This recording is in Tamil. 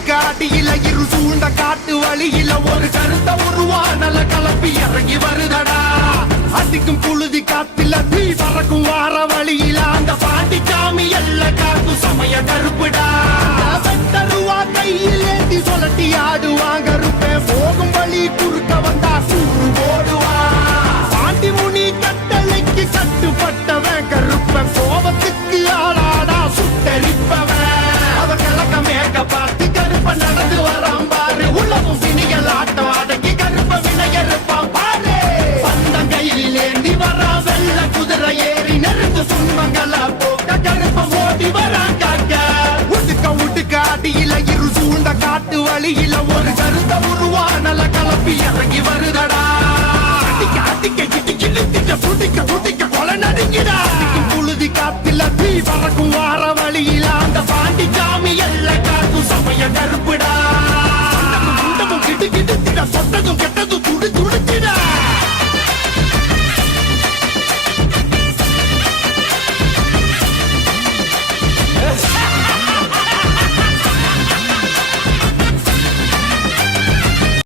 காட்டியில இரு சூழ்ந்த காட்டு வழியில ஒரு கருத்த உருவானல கலப்பி இறங்கி வருதடா அடிக்கும் புழுதி காத்தில தீ பறக்கும் வார வழியில அந்த பாண்டி சாமி எல்ல காக்கும் சமய கருப்புடா தருவா கையில் ஏந்தி சொல்லட்டி ஆடுவாங்க கருப்பே போகும் வழி குறுக்க வந்தா சூறு போடுவா பாண்டி முனி கட்டளைக்கு கட்டுப்பட்டவன் கருப்பன் கோபத்துக்கு ஆளாடா சுட்டரிப்பவன் அவன் கிழக்க மேக பார்த்து கருப்ப நடந்து வரான் பாரு உலகம் பிணிகள் ஆட்டம் அடக்கி கருப்ப வினையறுப்பான் பாரு பந்தம் கையில் ஏந்தி வரா வெள்ள குதிரை ஏறி நெருங்கு சுண்மங்கள போக்க கருப்ப ஓடி வரான் காக்க உடுக்க அடியில இரு சூழ்ந்த காட்டு வழியில ஒரு கருத்த உருவானல கலப்பி இறங்கி வருதடா அடிக்க அடிக்க இடிக்க இழுத்திக்க துடிக்க துடிக்க கொலை நடுங்கிடா புழுதி காத்தில தீ பறக்கும்